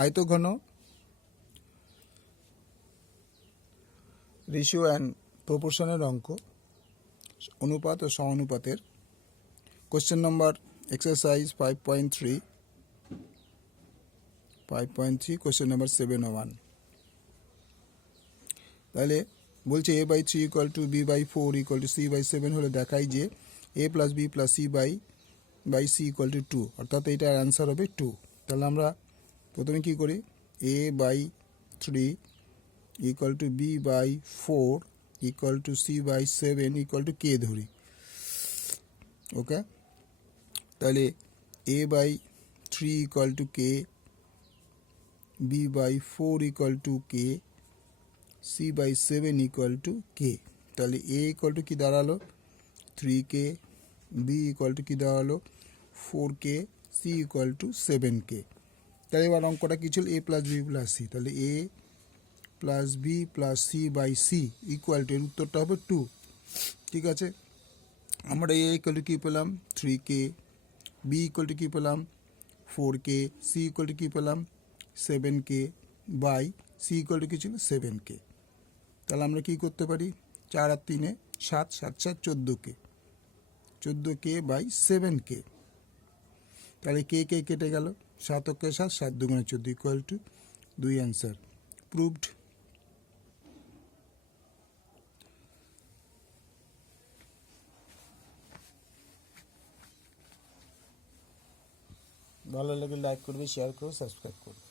আয়তঘন ratio and প্রপোর্শনের অঙ্ক, অনুপাত ও সমানুপাতের। Question number exercise 5.3 question number 701। তাহলে বলছে a/3 = b/4 = c/7 হলে দেখাই যে a + b + c/c = 2, অর্থাৎ এটার অ্যান্সার হবে 2। তাহলে আমরা প্রথমে কি করি, a/3 = b/4 = c/7 = k ধরি। ওকে, তাহলে a/3 = k, b/4 = k, c/7 = k। তাহলে a কি দাঁড়ালো 3k, b কি দাঁড়ালো 4k, c = 7k। তাহলে এবার অঙ্কটা কি ছিল, a + b + c। তাহলে a + b + c/c = এর উত্তরটা হবে 2। ঠিক আছে, আমরা a কি পেলাম 3k, b কি পেলাম 4k, c কি পেলাম 7k, বাই c কি ছিল 7k। তাহলে আমরা কি করতে পারি, 4 আর 3 7, 7 7 14k, 14k বাই 7k। তাহলে কে কেটে গেল, 7 × 7 7 × 2 = 14 2 অ্যান্সার প্রুভড। ভালো লাগলে লাইক করবে, শেয়ার করবে, সাবস্ক্রাইব করবে।